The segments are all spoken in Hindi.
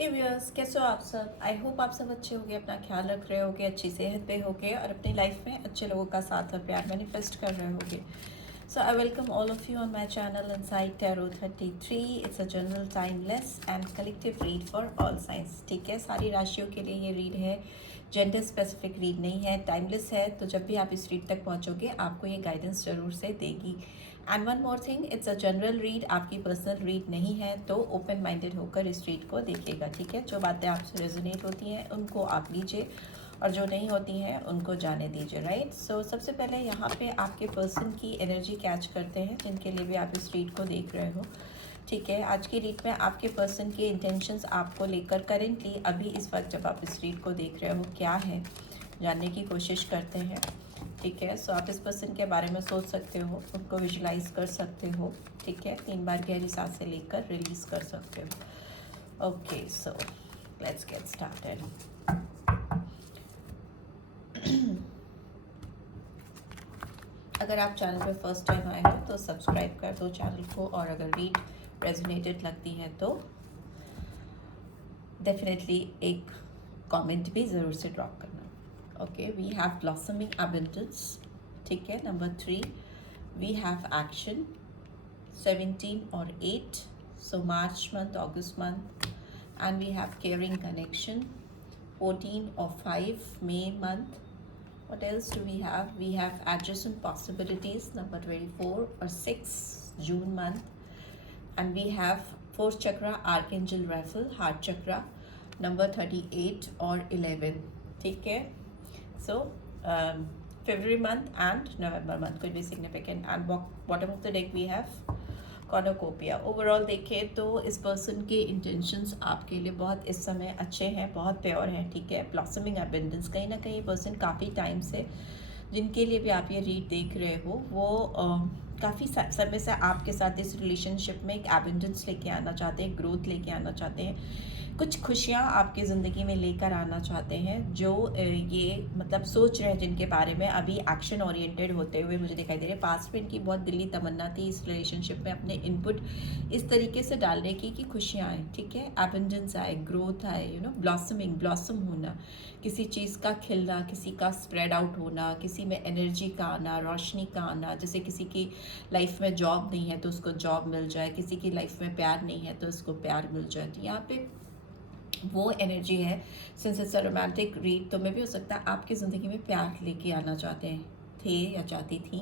हे व्यूअर्स, कैसे हो आप सब। आई होप आप सब अच्छे होंगे, अपना ख्याल रख रहे होगे, अच्छी सेहत पे होगे और अपनी लाइफ में अच्छे लोगों का साथ और प्यार मैनिफेस्ट कर रहे होगे। So I welcome all of you on my channel inside tarot 33। It's a general timeless and collective read for all signs. ठीक है, सारी राशियों के लिए ये रीड है, जेंडर स्पेसिफिक रीड नहीं है, टाइमलेस है। तो जब भी आप इस रीड तक पहुँचोगे आपको ये गाइडेंस ज़रूर से देगी। And one more thing, it's a general read, आपकी पर्सनल रीड नहीं है, तो ओपन माइंडेड होकर इस रीड को देखिएगा। ठीक है, जो बातें आपसे रेजोनेट होती हैं उनको आप लीजिए और जो नहीं होती हैं उनको जाने दीजिए। राइट, सो सबसे पहले यहाँ पे आपके पर्सन की एनर्जी कैच करते हैं जिनके लिए भी आप इस रीड को देख रहे हो। ठीक है, आज की रीड में आपके पर्सन के इंटेंशंस आपको लेकर करेंटली अभी इस वक्त जब आप इस रीड को देख रहे हो क्या है, जानने की कोशिश करते हैं। ठीक है, सो आप इस पर्सन के बारे में सोच सकते हो, उनको विजुलाइज कर सकते हो। ठीक है, 3 बार गहरी सांसें लेकर रिलीज कर सकते हो। Okay, so let's get started. अगर आप चैनल पे फर्स्ट टाइम आए हो तो सब्सक्राइब कर दो चैनल को, और अगर रीड रेजोनेटेड लगती है तो डेफिनेटली एक कमेंट भी ज़रूर से ड्रॉप करना। Okay, we have blossoming abundance. ठीक है, नंबर 3 वी हैव एक्शन 17 और 8, so March month, August month, and we have caring connection 14 or 5, May month. What else do we have? We have adjacent possibilities number 24 or 6, June month, and we have 4th chakra, Archangel Raphael, heart chakra, number 38 or 11. ठीक है, so February month and November month could be significant, and bottom of the deck we have कॉर्नोकोपिया। Overall देखें तो इस पर्सन के इंटेंशंस आपके लिए बहुत इस समय अच्छे हैं, बहुत प्योर हैं। ठीक है, ब्लॉसमिंग एबंडेंस, कहीं ना कहीं पर्सन काफ़ी टाइम से जिनके लिए भी आप ये रीड देख रहे हो वो काफ़ी समय से आपके साथ इस रिलेशनशिप में एक एबंडेंस लेके आना चाहते हैं, ग्रोथ लेके आना चाहते हैं, कुछ खुशियाँ आपकी ज़िंदगी में लेकर आना चाहते हैं। जो ये मतलब सोच रहे हैं जिनके बारे में, अभी एक्शन ओरिएंटेड होते हुए मुझे दिखाई दे रहे हैं। पास्ट में इनकी बहुत दिली तमन्ना थी इस रिलेशनशिप में अपने इनपुट इस तरीके से डालने की कि खुशियाँ आए। ठीक है, एबंडेंस आए, ग्रोथ आए, ब्लॉसमिंग, ब्लॉसम होना, किसी चीज़ का खिलना, किसी का स्प्रेड आउट होना, किसी में एनर्जी का आना, रोशनी का आना। जैसे किसी की लाइफ में जॉब नहीं है तो उसको जॉब मिल जाए, किसी की लाइफ में प्यार नहीं है तो उसको प्यार मिल जाए। तो यहाँ पे वो एनर्जी है। Since it's a romantic read, तो में भी हो सकता है आपकी ज़िंदगी में प्यार लेके आना चाहते हैं थे या चाहती थी,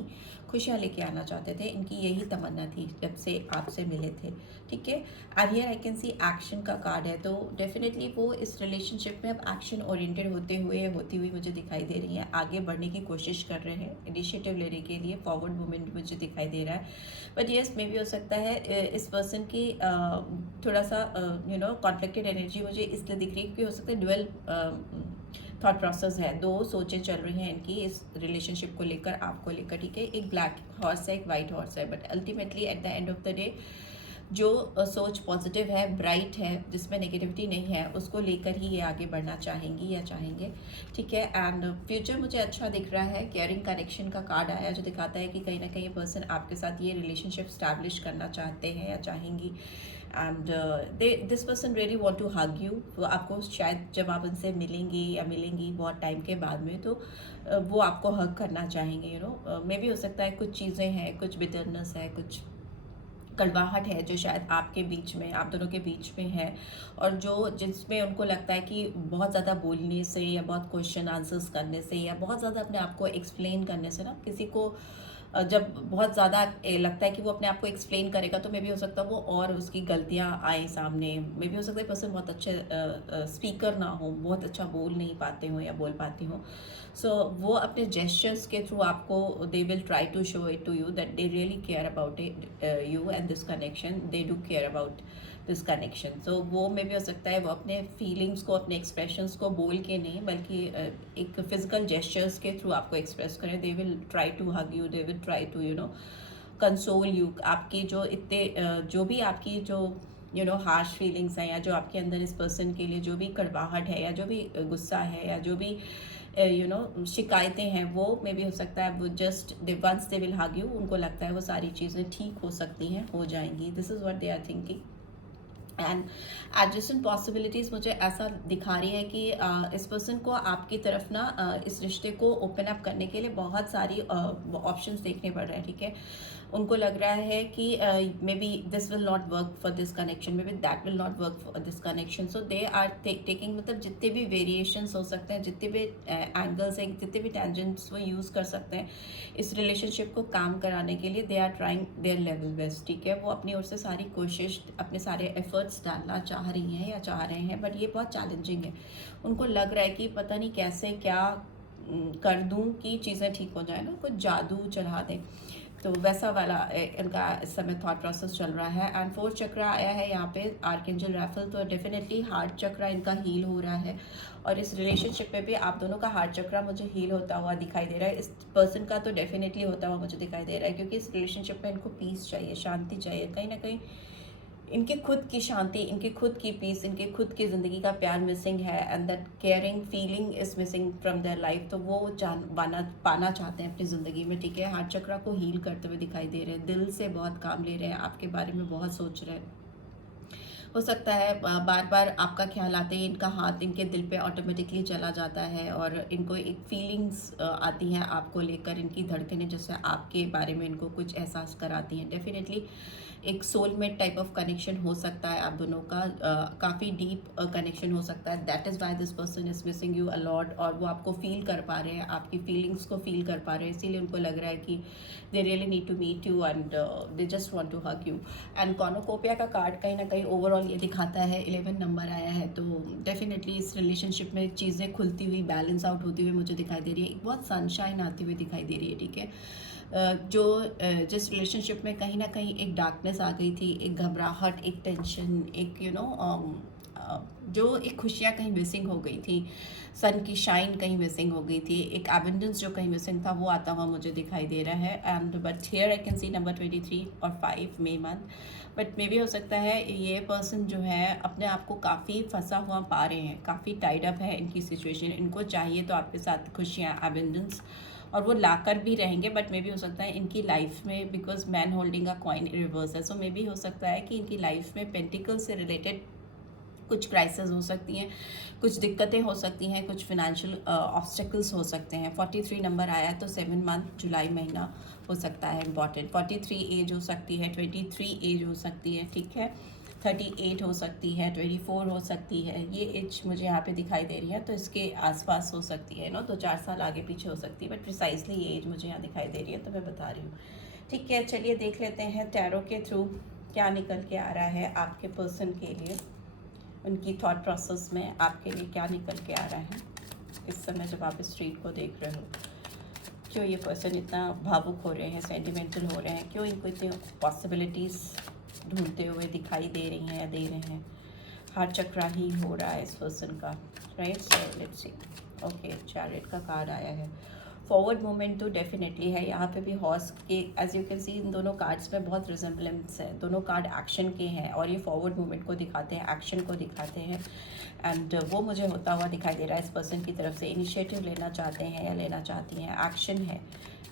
खुशियाँ लेके आना चाहते थे। इनकी यही तमन्ना थी जब से आपसे मिले थे। ठीक है, and here I can C action का कार्ड है, तो डेफिनेटली वो इस रिलेशनशिप में अब एक्शन ओरिएंटेड होते हुए होती हुई मुझे दिखाई दे रही हैं, आगे बढ़ने की कोशिश कर रहे हैं, इनिशिएटिव लेने के लिए फॉरवर्ड मूवमेंट मुझे दिखाई दे रहा है। बट येस, मे भी हो सकता है इस पर्सन की थोड़ा सा कॉन्फ्लिक्टेड एनर्जी मुझे इसलिए दिख रही है क्योंकि हो सकता है ड्यूअल थॉट प्रोसेस है, दो सोचें चल रही हैं इनकी इस रिलेशनशिप को लेकर, आपको लेकर। ठीक है, एक ब्लैक हॉर्स है, एक वाइट हॉर्स है, but ultimately at the end of the day जो सोच पॉजिटिव है, ब्राइट है, जिसमें नेगेटिविटी नहीं है, उसको लेकर ही ये आगे बढ़ना चाहेंगी या चाहेंगे। ठीक है, एंड फ्यूचर मुझे अच्छा दिख रहा है। केयरिंग कनेक्शन का कार्ड आया जो दिखाता है कि कहीं ना कहीं पर्सन आपके साथ ये रिलेशनशिप स्टैब्लिश करना चाहते हैं या चाहेंगी। And this person really want to hug you. वो आपको शायद जब आप उनसे मिलेंगे या मिलेंगी बहुत टाइम के बाद में, तो वो आपको हग करना चाहेंगे। मे भी हो सकता है कुछ चीज़ें हैं, कुछ बिटरनेस है, कुछ कड़वाहट है जो शायद आपके बीच में, आप दोनों के बीच में है, और जो जिसमें उनको लगता है कि बहुत ज़्यादा बोलने से या बहुत क्वेश्चन आंसर्स करने से या बहुत ज़्यादा अपने आप को एक्सप्लेन करने से ना, किसी को जब बहुत ज़्यादा लगता है कि वो अपने आप को एक्सप्लेन करेगा तो मे भी हो सकता है वो और उसकी गलतियाँ आए सामने। मे भी हो सकता है पर्सन बहुत अच्छे स्पीकर ना हो, बहुत अच्छा बोल नहीं पाते हो या बोल पाती हो। सो वो अपने जेस्चर्स के थ्रू आपको, they will try to show it to you that they really care about it, you and this connection, they do care about this connection. तो वो में भी हो सकता है वो अपने फीलिंग्स को, अपने एक्सप्रेशंस को बोल के नहीं बल्कि एक फिजिकल जेस्चर्स के थ्रू आपको एक्सप्रेस करें। They will try to hug you, they will try to console you. आपकी जो इतने जो भी आपकी जो हार्श फीलिंग्स हैं, या जो आपके अंदर इस पर्सन के लिए जो भी कड़वाहट है, या जो भी गुस्सा है, या जो भी शिकायतें हैं, वो मे भी हो सकता है वो just once they will hug you, उनको लगता है वो सारी चीज़ें ठीक हो सकती हैं, हो जाएंगी। This is what they are thinking. And adjacent possibilities मुझे ऐसा दिखा रही है कि इस पर्सन को आपकी तरफ ना इस रिश्ते को ओपन अप करने के लिए बहुत सारी ऑप्शंस देखने पड़ रहे हैं, ठीक है। उनको लग रहा है कि maybe this will not work for this connection, maybe that will not work for this connection, so they are taking, मतलब जितने भी वेरिएशंस हो सकते हैं, जितने भी एंगल्स हैं, जितने भी टेंजेंट्स वो यूज़ कर सकते हैं इस रिलेशनशिप को काम कराने के लिए, they are trying their level best, ठीक है। वो अपनी ओर से सारी कोशिश, अपने सारे एफर्ट्स डालना चाह रही हैं या चाह रहे हैं, बट ये बहुत चैलेंजिंग है। उनको लग रहा है कि पता नहीं कैसे क्या कर दूं कि चीज़ें ठीक हो जाए ना, कुछ जादू चढ़ा दें, तो वैसा वाला इनका इस समय थॉट प्रोसेस चल रहा है। एंड फोर्थ चक्र आया है यहाँ पे आर्कएंजल राफेल, तो डेफिनेटली हार्ट चक्र इनका हील हो रहा है, और इस रिलेशनशिप में भी आप दोनों का हार्ट चक्र मुझे हील होता हुआ दिखाई दे रहा है। इस पर्सन का तो डेफिनेटली होता हुआ मुझे दिखाई दे रहा है, क्योंकि इस रिलेशनशिप में इनको पीस चाहिए, शांति चाहिए, कहीं ना कहीं इनकी खुद की शांति, इनकी खुद की पीस, इनकी खुद की ज़िंदगी का प्यार मिसिंग है, and that caring feeling is missing from their life, तो वो पाना चाहते हैं अपनी ज़िंदगी में, ठीक है। हार्ट चक्र को हील करते हुए दिखाई दे रहे हैं, दिल से बहुत काम ले रहे हैं, आपके बारे में बहुत सोच रहे हैं। हो सकता है बार बार आपका ख्याल आते ही इनका हाथ इनके दिल पे ऑटोमेटिकली चला जाता है, और इनको एक फीलिंग्स आती हैं आपको लेकर, इनकी धड़कनें जैसे आपके बारे में इनको कुछ एहसास कराती हैं। डेफिनेटली एक सोलमेट टाइप ऑफ कनेक्शन हो सकता है आप दोनों का, काफ़ी डीप कनेक्शन हो सकता है। That is why this person is missing you a lot, और वो आपको फील कर पा रहे हैं, आपकी फीलिंग्स को फील कर पा रहे हैं, इसीलिए उनको लग रहा है कि they really need to meet you and they just want to hug you. And cornucopia का कार्ड कहीं ना कहीं ओवरऑल ये दिखाता है, 11 नंबर आया है, तो डेफिनेटली इस रिलेशनशिप में चीज़ें खुलती हुई, बैलेंस आउट होती हुई मुझे दिखाई दे रही है, एक बहुत सनशाइन आती हुई दिखाई दे रही है, ठीक है। जो जिस रिलेशनशिप में कहीं ना कहीं एक डार्कनेस आ गई थी, एक घबराहट, एक टेंशन, एक जो एक खुशियाँ कहीं मिसिंग हो गई थी, सन की शाइन कहीं मिसिंग हो गई थी, एक एबंडेंस जो कहीं मिसिंग था, वो आता हुआ मुझे दिखाई दे रहा है। And but here I can see number 23 और 5 मे मंथ, बट मे भी हो सकता है ये पर्सन जो है अपने आप को काफ़ी फंसा हुआ पा रहे हैं, काफ़ी टाइड अप है इनकी सिचुएशन, इनको चाहिए तो आपके साथ खुशियाँ, एबंडेंस, और वो लाकर भी रहेंगे, बट मे भी हो सकता है इनकी लाइफ में, because man holding a coin reverse है, सो मे भी हो सकता है कि इनकी लाइफ में पेंटिकल से रिलेटेड कुछ क्राइसिस हो सकती हैं, कुछ दिक्कतें हो सकती हैं, कुछ फिनेंशियल ऑब्स्टेकल्स हो सकते हैं। 43 नंबर आया है तो 7 मंथ, जुलाई महीना हो सकता है इम्पॉर्टेंट। 43 एज हो सकती है, 23 एज हो सकती है, ठीक है, 38 हो सकती है, 24 हो सकती है, ये एज मुझे यहाँ पे दिखाई दे रही है, तो इसके आसपास हो सकती है, 2-4 साल आगे पीछे हो सकती है, बट प्रिसाइजली ये एज मुझे यहाँ दिखाई दे रही है, तो मैं बता रही हूँ, ठीक है। चलिए देख लेते हैं टैरो के थ्रू क्या निकल के आ रहा है आपके पर्सन के लिए, उनकी थॉट प्रोसेस में आपके लिए क्या निकल के आ रहा है इस समय जब आप इस स्ट्रीट को देख रहे हो। क्यों ये पर्सन इतना भावुक हो रहे हैं, सेंटिमेंटल हो रहे हैं, क्यों इनको इतनी पॉसिबिलिटीज़ ढूंढते हुए दिखाई दे रही हैं, दे रहे हैं। हार्ट चक्र ही हो रहा है इस पर्सन का, right. So let's see, okay, chariot का कार्ड आया है। फॉरवर्ड मूवमेंट तो डेफिनेटली है यहाँ पे भी, हॉर्स के एज यू कैन सी इन दोनों कार्ड्स में बहुत रिजेम्बलेंस है, दोनों कार्ड एक्शन के हैं, और ये फॉरवर्ड मूवमेंट को दिखाते हैं, एक्शन को दिखाते हैं, एंड वो मुझे होता हुआ दिखाई दे रहा है इस पर्सन की तरफ से। इनिशिएटिव लेना चाहते हैं या लेना चाहती हैं, एक्शन है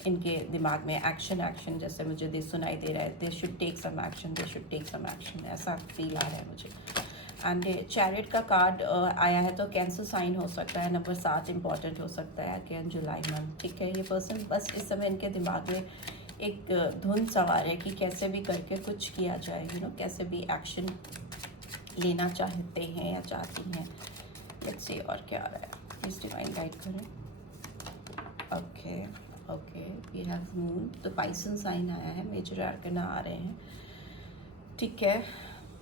इनके दिमाग में, एक्शन जैसे मुझे सुनाई दे रहा है, they should take some action, they should take some action, ऐसा फील आ रहा है मुझे। एंड चैरियट का कार्ड आया है तो कैंसर साइन हो सकता है, नंबर 7 इंपॉर्टेंट हो सकता है अगेन, जुलाई मंथ, ठीक है। ये पर्सन बस इस समय इनके दिमाग में एक धुन सवार है कि कैसे भी करके कुछ किया जाए, कैसे भी एक्शन लेना चाहते हैं या चाहती हैं। लेट्स सी और क्या आ रहा है, प्लीज डिवाइन गाइड करें। Okay okay, we have moon, तो पाइसन साइन आया है, मेजर आर्कना आ रहे हैं, ठीक है।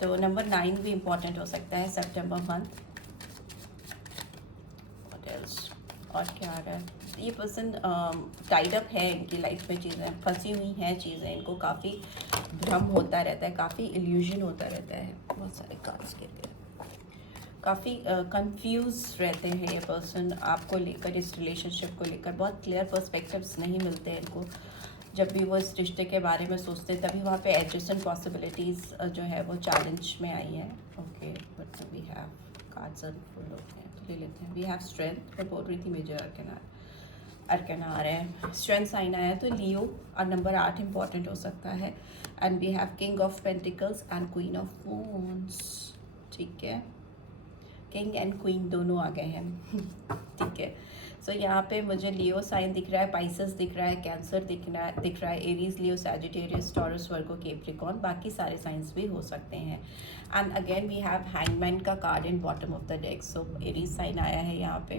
तो नंबर 9 भी इम्पॉर्टेंट हो सकता है, सितंबर मंथ। व्हाट एल्स, और क्या आ रहा है, ये पर्सन टाइड अप है, इनकी लाइफ में चीज़ें फंसी हुई हैं, चीज़ें इनको काफ़ी भ्रम होता रहता है, काफ़ी इल्यूजन होता रहता है, बहुत सारे कार्ड्स के लिए काफ़ी कंफ्यूज रहते हैं ये पर्सन आपको लेकर, इस रिलेशनशिप को लेकर बहुत क्लियर पर्सपेक्टिव्स नहीं मिलते हैं इनको। जब भी वो इस रिश्ते के बारे में सोचते हैं तभी वहाँ पे एडजस्टेंट पॉसिबिलिटीज़ जो है वो चैलेंज में आई है। Okay, but we have cards full होते हैं तो ले लेते हैं। वी हैव स्ट्रेंथ, मैं बोल रही थी मेजर अरकना आ रहे हैं, स्ट्रेंथ साइन आया है तो लियो, और नंबर 8 इंपॉर्टेंट हो सकता है। And we have king of pentacles and queen of wands, ठीक है, किंग एंड क्वीन दोनों आ गए हैं ठीक है। सो यहाँ पे मुझे लियो साइन दिख रहा है, पाइसेस दिख रहा है, कैंसर दिख रहा है, Aries, Leo, Sagittarius, Taurus, Virgo, Capricorn, बाकी सारे साइंस भी हो सकते हैं। And again we have hangman का card in bottom of the deck. So Aries sign आया है यहाँ पे,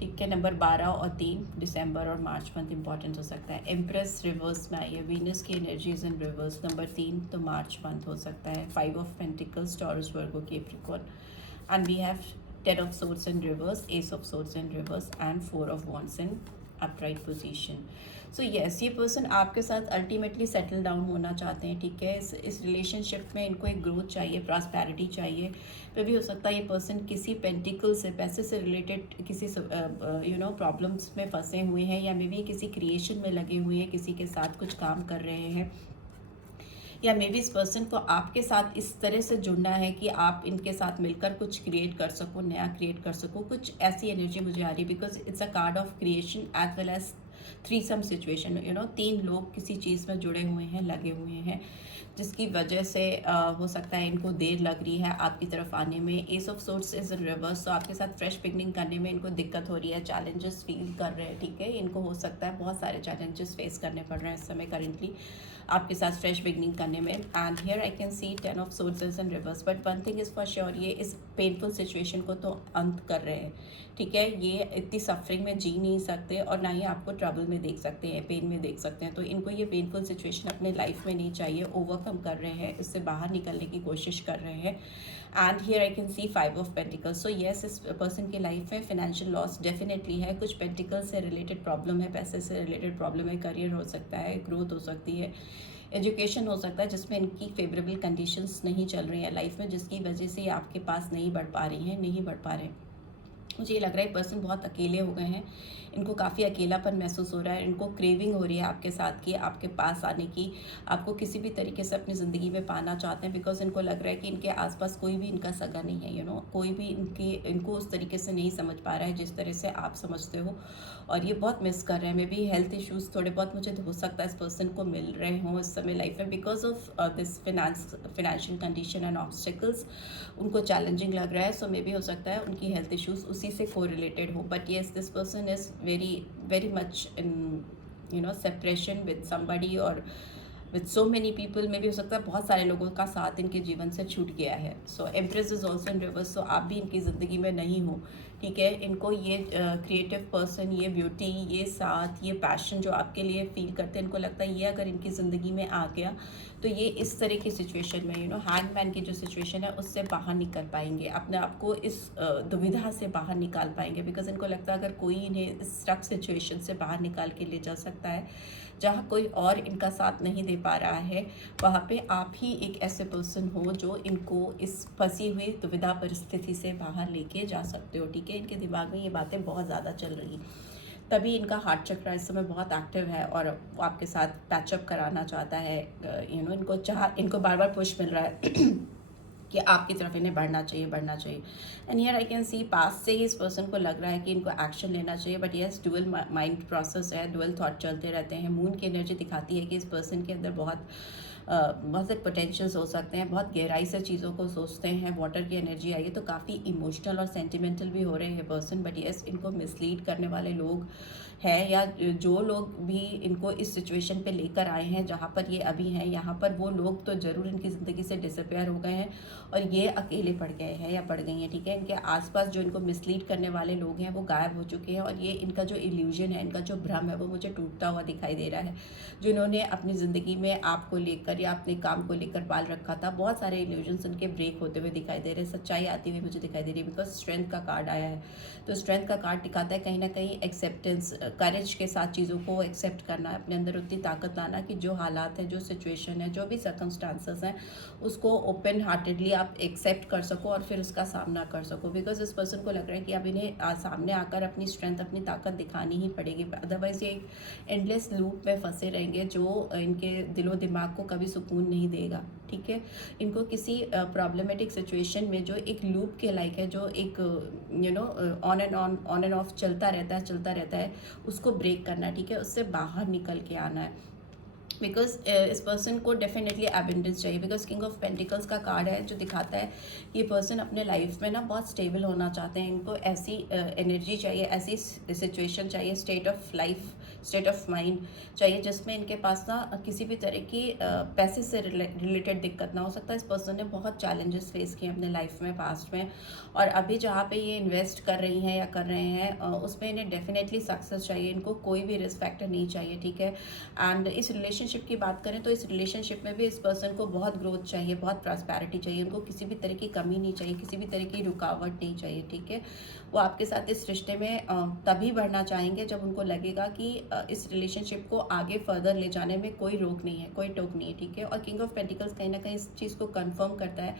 ठीक है। नंबर 12 और 3 दिसंबर और मार्च मंथ इंपॉर्टेंट हो सकता है। एम्प्रेस रिवर्स में आई है, वीनस की एनर्जीज इन रिवर्स। नंबर 3 तो मार्च मंथ हो सकता है। 5 of pentacles, taurus, Virgo, Capricorn, and we have 10 of swords in reverse, ace of swords in reverse and 4 of wands in upright position. So yes, ये पर्सन आपके साथ अल्टीमेटली सेटल डाउन होना चाहते हैं, ठीक है। इस रिलेशनशिप में इनको एक ग्रोथ चाहिए, प्रॉस्पेरिटी चाहिए। फिर भी हो सकता है ये पर्सन किसी पेंटिकल से, पैसे से रिलेटेड किसी प्रॉब्लम्स में फंसे हुए हैं, या मे बी किसी क्रिएशन में लगे हुए हैं, किसी के साथ कुछ काम कर रहे हैं, या मे बी इस पर्सन को आपके साथ इस तरह से जुड़ना है कि आप इनके साथ मिलकर कुछ क्रिएट कर सको, नया क्रिएट कर सको। कुछ ऐसी एनर्जी मुझे आ रही है, because it's a card of creation as well as threesome situation. 3 लोग किसी चीज़ में जुड़े हुए हैं, लगे हुए हैं, जिसकी वजह से हो सकता है इनको देर लग रही है आपकी तरफ आने में। S of source is in reverse, तो आपके साथ फ्रेश बिगनिंग करने में इनको दिक्कत हो रही है, चैलेंजेस फील कर रहे हैं, ठीक है। इनको हो सकता है बहुत सारे चैलेंजेस फेस करने पड़ रहे हैं इस समय करेंटली आपके साथ फ्रेश बिगनिंग करने में। And here I can C 10 of source is in reverse, but one thing is for sure, ये इस पेनफुल सिचुएशन को तो अंत कर रहे हैं, ठीक है। ये इतनी सफरिंग में जी नहीं सकते और ना ही आपको ट्रबल में देख सकते हैं, पेन में देख सकते हैं। तो इनको ये पेनफुल सिचुएशन अपने लाइफ में नहीं चाहिए, ओवरकम कर रहे हैं, इससे बाहर निकलने की कोशिश कर रहे हैं। And here I can C 5 of pentacles. So yes, इस पर्सन की लाइफ में फिनेंशियल लॉस डेफिनेटली है, कुछ पेंटिकल से रिलेटेड प्रॉब्लम है, पैसे से रिलेटेड प्रॉब्लम है, करियर हो सकता है, ग्रोथ हो सकती है, एजुकेशन हो सकता है जिसमें इनकी फेवरेबल कंडीशंस नहीं चल रही हैं लाइफ में, जिसकी वजह से ये आपके पास नहीं बढ़ पा रही हैं, नहीं बढ़ पा रहे हैं। मुझे ये लग रहा है पर्सन बहुत अकेले हो गए हैं, इनको काफ़ी अकेलापन महसूस हो रहा है, इनको क्रेविंग हो रही है आपके साथ की, आपके पास आने की, आपको किसी भी तरीके से अपनी ज़िंदगी में पाना चाहते हैं। बिकॉज इनको लग रहा है कि इनके आसपास कोई भी इनका सगा नहीं है, कोई भी इनको उस तरीके से नहीं समझ पा रहा है जिस तरह से आप समझते हो, और ये बहुत मिस कर रहे हैं। मे बी हेल्थ इश्यूज़ थोड़े बहुत मुझे हो सकता है इस पर्सन को मिल रहे हों इस समय लाइफ में, because of this financial condition and obstacles उनको चैलेंजिंग लग रहा है। सो मे बी हो सकता है उनकी हेल्थ इश्यूज़ उसी से को रिलेटेड हो। But yes, this person is very much in separation with somebody और विद सो मेनी पीपल। में भी हो सकता है बहुत सारे लोगों का साथ इनके जीवन से छूट गया है। So empress is also in reverse, so आप भी इनकी ज़िंदगी में नहीं हो, ठीक है। इनको ये क्रिएटिव पर्सन, ये ब्यूटी, ये साथ, ये पैशन जो आपके लिए फील करते हैं, इनको लगता है ये अगर इनकी ज़िंदगी में आ गया तो ये इस तरह की सिचुएशन में हैंगमैन की जो सिचुएशन है उससे बाहर निकल पाएंगे, अपने आप को इस दुविधा से बाहर निकाल पाएंगे। बिकॉज इनको लगता है अगर कोई इन्हें इस स्टक सिचुएशन से बाहर निकाल के ले जा सकता है जहाँ कोई और इनका साथ नहीं दे पा रहा है, वहाँ पे आप ही एक ऐसे पर्सन हो जो इनको इस फंसी हुई दुविधा परिस्थिति से बाहर लेके जा सकते हो, ठीक है। इनके दिमाग में ये बातें बहुत ज़्यादा चल रही, तभी इनका हार्ट चक्र इस समय बहुत एक्टिव है और वो आपके साथ पैचअप कराना चाहता है। इनको बार बार पुश मिल रहा है कि आपकी तरफ इन्हें बढ़ना चाहिए। And here I can see पास से ही इस पर्सन को लग रहा है कि इनको एक्शन लेना चाहिए। But yes, dual mind process है, डुअल थॉट चलते रहते हैं। मून की एनर्जी दिखाती है कि इस पर्सन के अंदर बहुत से पोटेंशियल्स हो सकते हैं, बहुत गहराई से चीज़ों को सोचते हैं। वाटर की एनर्जी आई है तो काफ़ी इमोशनल और सेंटिमेंटल भी हो रहे हैं पर्सन। बट येस, इनको मिसलीड करने वाले लोग हैं या जो लोग भी इनको इस सिचुएशन पे लेकर आए हैं जहाँ पर ये अभी हैं, यहाँ पर वो लोग तो ज़रूर इनकी ज़िंदगी से डिसअपेयर हो गए हैं और ये अकेले पड़ गए हैं या पड़ गई हैं, ठीक है। इनके आसपास जो इनको मिसलीड करने वाले लोग हैं वो गायब हो चुके हैं और ये इनका जो इल्यूजन है, इनका जो भ्रम है वो मुझे टूटता हुआ दिखाई दे रहा है। जिन्होंने अपनी ज़िंदगी में आपको लेकर या अपने काम को लेकर पाल रखा था, बहुत सारे इल्यूजन्स उनके ब्रेक होते हुए दिखाई दे रहे हैं, सच्चाई आती हुई मुझे दिखाई दे रही है। बिकॉज स्ट्रेंथ का कार्ड आया है, तो स्ट्रेंथ का कार्ड दिखाता है कहीं ना कहीं एक्सेप्टेंस, करेज के साथ चीज़ों को एक्सेप्ट करना, अपने अंदर उतनी ताकत लाना कि जो हालात हैं, जो सिचुएशन है, जो भी सर्कमस्टांसेस हैं, उसको ओपन हार्टेडली आप एक्सेप्ट कर सको और फिर उसका सामना कर सको। बिकॉज इस पर्सन को लग रहा है कि अब इन्हें सामने आकर अपनी स्ट्रेंथ, अपनी ताकत दिखानी ही पड़ेगी, अदरवाइज ये एक एंडलेस लूप में फंसे रहेंगे जो इनके दिलो दिमाग को कभी सुकून नहीं देगा, ठीक है। इनको किसी प्रॉब्लमेटिक सिचुएशन में जो एक लूप के लाइक है, जो एक ऑन एंड ऑफ चलता रहता है, उसको ब्रेक करना है, ठीक है, उससे बाहर निकल के आना है। बिकॉज इस पर्सन को डेफिनेटली एबंडेंस चाहिए, बिकॉज किंग ऑफ पेंटिकल्स का कार्ड है जो दिखाता है ये पर्सन अपने लाइफ में ना बहुत स्टेबल होना चाहते हैं। इनको ऐसी एनर्जी चाहिए, ऐसी सिचुएशन चाहिए, state of life, state of mind चाहिए जिसमें इनके पास ना किसी भी तरह की पैसे से रिलेटेड दिक्कत ना हो। सकता है इस पर्सन ने बहुत चैलेंजेस फेस किए अपने लाइफ में पास्ट में, और अभी जहाँ पे ये इन्वेस्ट कर रही हैं या कर रहे हैं उसमें इन्हें डेफिनेटली सक्सेस चाहिए। इनको कोई भी रिस्पेक्ट नहीं चाहिए, ठीक है। एंड इस रिलेशनशिप की बात करें तो इस रिलेशनशिप में भी इस पर्सन को बहुत ग्रोथ चाहिए, बहुत प्रॉस्पेरिटी चाहिए। उनको किसी भी तरह की कमी नहीं चाहिए, किसी भी तरह की रुकावट नहीं चाहिए, ठीक है। वो आपके साथ इस रिश्ते में तभी बढ़ना चाहेंगे जब उनको लगेगा कि इस रिलेशनशिप को आगे फर्दर ले जाने में कोई रोक नहीं है, कोई टोक नहीं है, ठीक है। और किंग ऑफ पेंटिकल्स कहीं ना कहीं इस चीज़ को कंफर्म करता है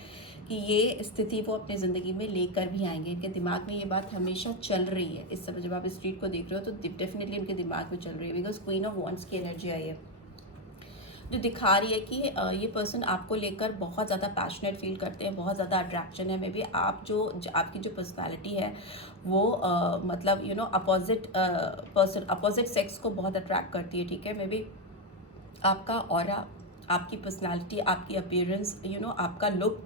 कि ये स्थिति वो अपनी ज़िंदगी में लेकर भी आएंगे। इनके दिमाग में ये बात हमेशा चल रही है। इस समय जब आप इस स्ट्रीट को देख रहे हो तो डेफिनेटली इनके दिमाग में चल रही है, बिकॉज क्वीन ऑफ वॉन्ड्स की एनर्जी आई है जो दिखा रही है कि ये पर्सन आपको लेकर बहुत ज़्यादा पैशनेट फील करते हैं, बहुत ज़्यादा अट्रैक्शन है। मे बी आप आपकी जो पर्सनालिटी है वो मतलब अपोजिट पर्सन, अपोजिट सेक्स को बहुत अट्रैक्ट करती है, ठीक है। मे बी आपका ऑरा, आपकी पर्सनालिटी, आपकी अपीयरेंस, आपका look,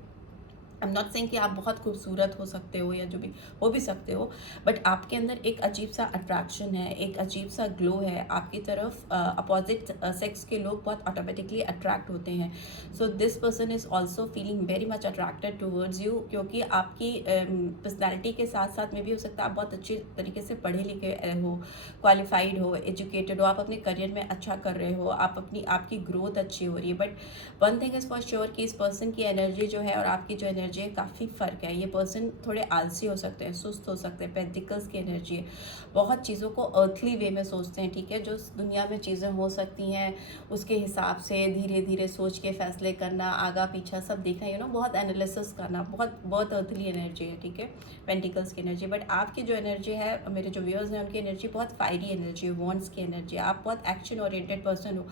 I am not saying कि आप बहुत खूबसूरत हो सकते हो या जो भी हो भी सकते हो, बट आपके अंदर एक अजीब सा अट्रैक्शन है, एक अजीब सा ग्लो है। आपकी तरफ अपोजिट सेक्स के लोग बहुत ऑटोमेटिकली अट्रैक्ट होते हैं। So this person is also feeling very much attracted towards you, क्योंकि आपकी पर्सनैलिटी के साथ साथ में भी हो सकता है आप बहुत अच्छे तरीके से पढ़े लिखे हो, क्वालिफाइड हो, एजुकेटेड हो, आप अपने करियर में अच्छा कर रहे हो, आपकी ग्रोथ अच्छी हो रही है। But one thing is for sure कि इस पर्सन की एनर्जी जो है और आपकी जो एनर्जी है काफ़ी फ़र्क है। ये पर्सन थोड़े आलसी हो सकते हैं, सुस्त हो सकते हैं। पेंटिकल्स की एनर्जी है, बहुत चीज़ों को अर्थली वे में सोचते हैं, ठीक है। जो दुनिया में चीज़ें हो सकती हैं उसके हिसाब से धीरे धीरे सोच के फैसले करना, आगा पीछा सब देखना, बहुत एनालिसिस करना, बहुत बहुत अर्थली एनर्जी है, ठीक है, पेंटिकल्स की एनर्जी। बट आपकी जो एनर्जी है, मेरे जो व्यूअर्स हैं उनकी एनर्जी बहुत फायरी एनर्जी है, वॉन्ड्स की एनर्जी है। आप बहुत एक्शन ओरिएंटेड पर्सन हो,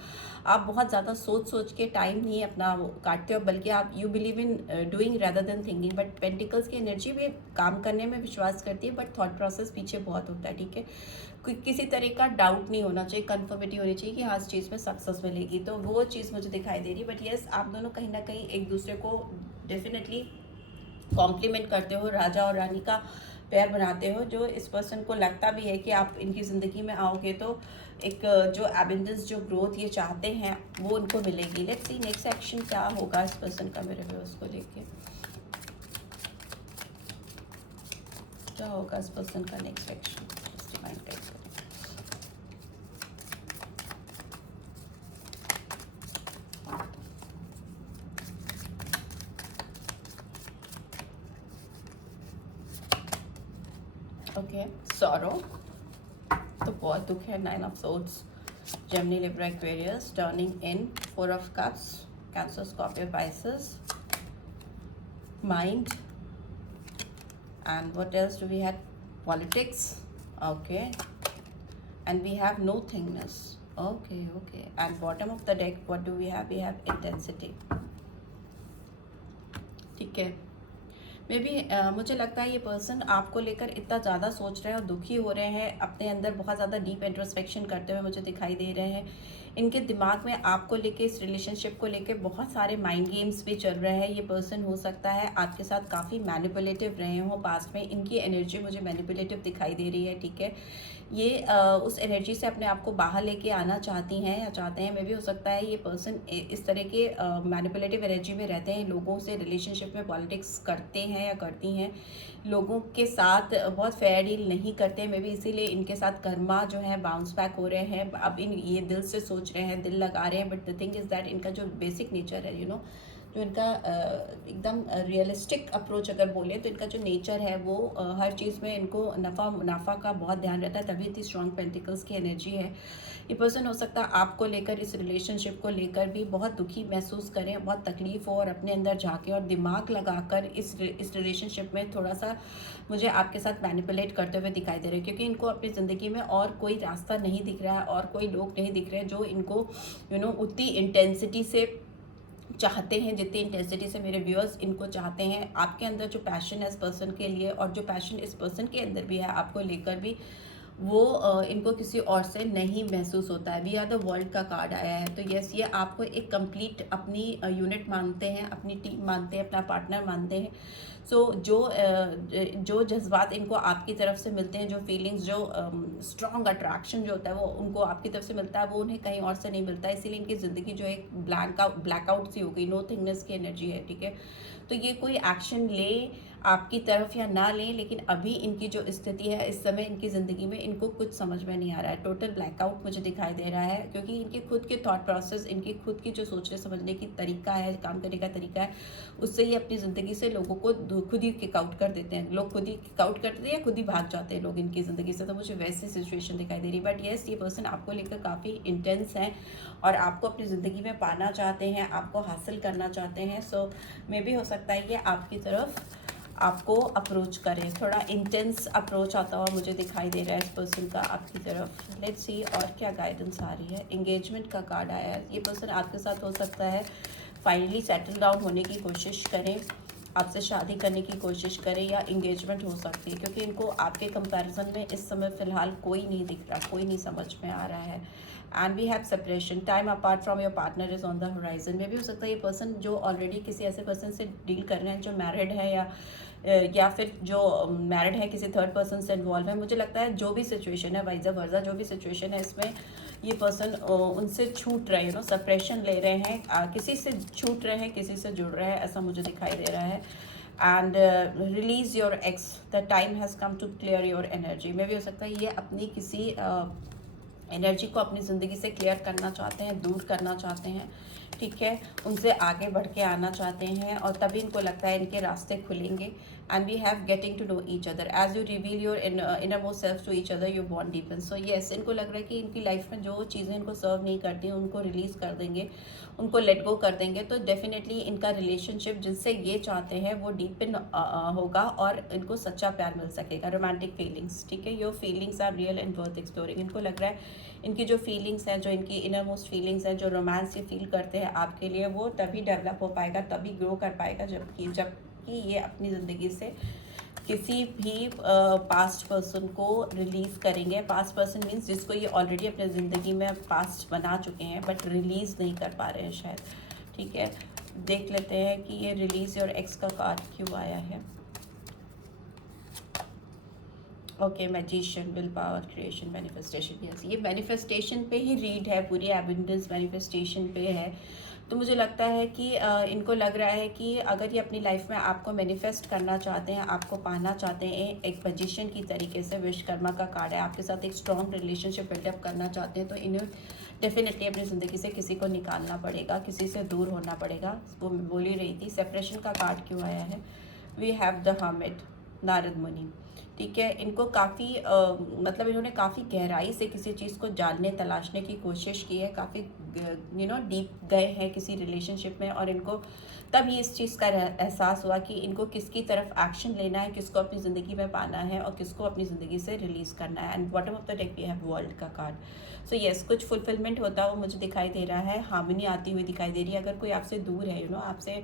आप बहुत ज़्यादा सोच के टाइम नहीं अपना वो काटते हो, बल्कि आप you believe in doing rather than thinking. But pentacles की एनर्जी भी काम करने में विश्वास करती है, बट थॉट प्रोसेस पीछे बहुत होता है, ठीक है। किसी तरह का डाउट नहीं होना चाहिए, कन्फर्मिटी होनी चाहिए कि हाँ इस चीज़ में सक्सेस मिलेगी, तो वो चीज़ मुझे दिखाई दे रही। बट येस, आप दोनों कहीं ना कहीं एक दूसरे को डेफिनेटली कॉम्प्लीमेंट करते हो, राजा और रानी का पेयर बनाते हो। जो इस पर्सन को लगता भी है कि आप इनकी ज़िंदगी में आओगे तो एक जो एबंडेंस, जो ग्रोथ ये चाहते हैं वो उनको मिलेगी। लेट्स सी नेक्स्ट एक्शन क्या होगा इस पर्सन का मेरे व्यूअर्स को लेके। क्या होगा इस पर्सन का नेक्स्ट एक्शन, डिवाइन गाइड करें। ओके, सॉरो, तो बहुत दुख है। 9 of swords, Gemini, Libra, Aquarius, turning in 4 of cups, cancer, Scorpio, Pisces, mind, and what else do we have? Politics, okay, and we have nothingness, okay, and bottom of the deck what do we have? We have intensity, ठीक है। मे बी मुझे लगता है ये पर्सन आपको लेकर इतना ज़्यादा सोच रहे हैं और दुखी हो रहे हैं, अपने अंदर बहुत ज़्यादा डीप इंट्रोस्पेक्शन करते हुए मुझे दिखाई दे रहे हैं। इनके दिमाग में आपको लेके, इस रिलेशनशिप को लेके बहुत सारे माइंड गेम्स भी चल रहे हैं। ये पर्सन हो सकता है आपके साथ काफ़ी मैनिपुलेटिव रहे हों पास्ट में। इनकी एनर्जी मुझे मैनिपुलेटिव दिखाई दे रही है, ठीक है। ये उस एनर्जी से अपने आप को बाहर लेके आना चाहती हैं या चाहते हैं। मे भी हो सकता है ये पर्सन इस तरह के मैनिपुलेटिव एनर्जी में रहते हैं, लोगों से रिलेशनशिप में पॉलिटिक्स करते हैं या करती हैं, लोगों के साथ बहुत फेयर डील नहीं करते हैं। मे भी इसीलिए इनके साथ कर्मा जो है बाउंस बैक हो रहे हैं। अब ये दिल से सोच रहे हैं, दिल लगा रहे हैं, but the thing is that इनका जो बेसिक नेचर है, जो इनका एकदम रियलिस्टिक अप्रोच अगर बोले तो इनका जो नेचर है वो हर चीज़ में इनको नफ़ा मुनाफा का बहुत ध्यान रहता है, तभी इतनी स्ट्रॉन्ग पेंटिकल्स की एनर्जी है। ये पर्सन हो सकता है आपको लेकर, इस रिलेशनशिप को लेकर भी बहुत दुखी महसूस करें, बहुत तकलीफ हो और अपने अंदर झाँकें और दिमाग लगाकर इस रिलेशनशिप में थोड़ा सा मुझे आपके साथ मैनिपुलेट करते हुए दिखाई दे रहे हैं, क्योंकि इनको अपनी ज़िंदगी में और कोई रास्ता नहीं दिख रहा है और कोई लोग नहीं दिख रहे हैं जो इनको उतनी इंटेंसिटी से चाहते हैं जितनी इंटेंसिटी से मेरे व्यूअर्स इनको चाहते हैं। आपके अंदर जो पैशन है इस पर्सन के लिए और जो पैशन इस पर्सन के अंदर भी है आपको लेकर भी, वो इनको किसी और से नहीं महसूस होता है। वी आर द वर्ल्ड का कार्ड आया है, तो यस ये आपको एक कंप्लीट अपनी यूनिट मानते हैं, अपनी टीम मानते हैं, अपना पार्टनर मानते हैं। सो जो जज्बात इनको आपकी तरफ से मिलते हैं, जो फीलिंग्स, जो स्ट्रॉन्ग अट्रैक्शन जो होता है वो उनको आपकी तरफ से मिलता है, वो उन्हें कहीं और से नहीं मिलता है। इसीलिए इनकी ज़िंदगी जो है एक ब्लैकआउट सी हो गई, नो थिंगनेस की एनर्जी है, ठीक है। तो ये कोई एक्शन ले आपकी तरफ या ना लें, लेकिन अभी इनकी जो स्थिति है इस समय इनकी ज़िंदगी में, इनको कुछ समझ में नहीं आ रहा है। टोटल ब्लैकआउट मुझे दिखाई दे रहा है, क्योंकि इनके खुद के थॉट प्रोसेस, इनकी खुद की जो सोचने समझने की तरीका है, काम करने का तरीका है, उससे ही अपनी ज़िंदगी से लोगों को खुद ही किक आउट कर देते हैं। लोग खुद ही किक आउट कर देते हैं या खुद ही भाग जाते हैं लोग इनकी ज़िंदगी से। तो मुझे वैसी सिचुएशन दिखाई दे रही है। बट येस, ये पर्सन आपको लेकर काफ़ी इंटेंस है और आपको अपनी ज़िंदगी में पाना चाहते हैं, आपको हासिल करना चाहते हैं। सो मे भी हो सकता है कि आपकी तरफ आपको अप्रोच करें, थोड़ा इंटेंस अप्रोच आता हुआ मुझे दिखाई दे रहा है इस पर्सन का आपकी तरफ। लेट्स सी और क्या गाइडेंस आ रही है। एंगेजमेंट का कार्ड आया है। ये पर्सन आपके साथ हो सकता है फाइनली सेटल डाउन होने की कोशिश करें, आपसे शादी करने की कोशिश करें, या इंगेजमेंट हो सकती है, क्योंकि इनको आपके कंपैरिजन में इस समय फ़िलहाल कोई नहीं दिख रहा, कोई नहीं समझ में आ रहा है। And we have separation, time apart from your partner is on the horizon. में भी हो सकता है ये पर्सन जो ऑलरेडी किसी ऐसे पर्सन से डील कर रहे हैं जो मैरिड है, या फिर जो मैरिड है किसी थर्ड पर्सन से इन्वॉल्व है। मुझे लगता है जो भी सिचुएशन है, वाइज़ा वर्जा जो भी सिचुएशन है, इसमें ये पर्सन उनसे छूट रहे हैं, सेपरेशन ले रहे हैं, किसी से छूट रहे हैं, किसी से जुड़ रहे हैं, ऐसा मुझे दिखाई दे रहा है। And release your ex, the time has come to clear your energy. में भी हो सकता है ये अपनी किसी एनर्जी को अपनी ज़िंदगी से क्लियर करना चाहते हैं, दूर करना चाहते हैं, ठीक है, उनसे आगे बढ़ के आना चाहते हैं, और तभी इनको लगता है इनके रास्ते खुलेंगे। And we have getting to know each other, as you reveal your inner most self to each other, your bond deepen. So yes, इनको लग रहा है कि इनकी लाइफ में जो चीज़ें इनको सर्व नहीं करती उनको रिलीज़ कर देंगे, उनको लेट गो कर देंगे, तो डेफिनेटली इनका रिलेशनशिप जिनसे ये चाहते हैं वो डीपन होगा और इनको सच्चा प्यार मिल सकेगा, रोमांटिक फीलिंग्स, ठीक है। Your feelings are real and worth exploring. इनको लग रहा है इनकी जो फीलिंग्स हैं, जो इनकी इनर मोस्ट फीलिंग्स हैं, जो रोमांस ये फील करते हैं आपके लिए, वो तभी डेवलप हो पाएगा, तभी ग्रो कर पाएगा जबकि ये अपनी ज़िंदगी से किसी भी पास्ट पर्सन को रिलीज़ करेंगे। पास्ट पर्सन मीन्स जिसको ये ऑलरेडी अपने ज़िंदगी में पास्ट बना चुके हैं बट रिलीज़ नहीं कर पा रहे हैं शायद, ठीक है। देख लेते हैं कि ये रिलीज़ और एक्स का कार्ड क्यों आया है। Okay, magician, will power, creation, manifestation. Yes, ये मैनिफेस्टेशन पे ही रीड है, पूरी एबिंडेंस मैनिफेस्टेशन पे है। तो मुझे लगता है कि इनको लग रहा है कि अगर ये अपनी लाइफ में आपको मैनिफेस्ट करना चाहते हैं, आपको पाना चाहते हैं एक मैजिशियन की तरीके से, विश्वकर्मा का कार्ड है, आपके साथ एक स्ट्रॉन्ग रिलेशनशिप बिल्डअप करना चाहते हैं, तो इन्हें डेफिनेटली अपनी ज़िंदगी से किसी को निकालना पड़ेगा, किसी से दूर होना पड़ेगा। वो मैं बोल ही रही थी। सेपरेशन का कार्ड क्यों आया है। We have the hermit, Narad Muni, ठीक है। इनको काफ़ी मतलब इन्होंने काफ़ी गहराई से किसी चीज़ को जानने तलाशने की कोशिश की है, काफ़ी डीप गए हैं किसी रिलेशनशिप में, और इनको तभी इस चीज़ का एहसास हुआ कि इनको किसकी तरफ एक्शन लेना है, किसको अपनी ज़िंदगी में पाना है और किसको अपनी ज़िंदगी से रिलीज़ करना है। And bottom of the deck we have world का कार्ड। सो येस, कुछ फुलफिलमेंट होता हुआ मुझे दिखाई दे रहा है, हार्मनी आती हुई दिखाई दे रही है। अगर कोई आपसे दूर है, आपसे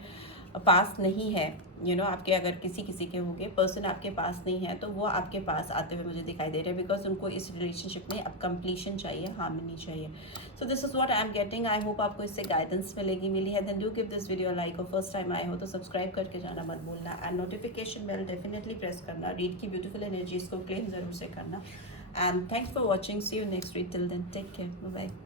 पास नहीं है, आपके अगर किसी के होंगे पर्सन आपके पास नहीं है, तो वो आपके पास आते हुए मुझे दिखाई दे रहे हैं, बिकॉज उनको इस रिलेशनशिप में अब कंप्लीशन चाहिए, हार्मनी चाहिए। So this is what I am getting. I hope आपको इससे गाइडेंस मिली है। Then do give this video like, और फर्स्ट टाइम आए हो तो सब्सक्राइब करके जाना मत भूलना, and notification bell definitely press करना। रीड की ब्यूटीफुल एनर्जीज को क्लेम ज़रूर से करना। And thanks for watching, see you next week, till then take care, bye bye.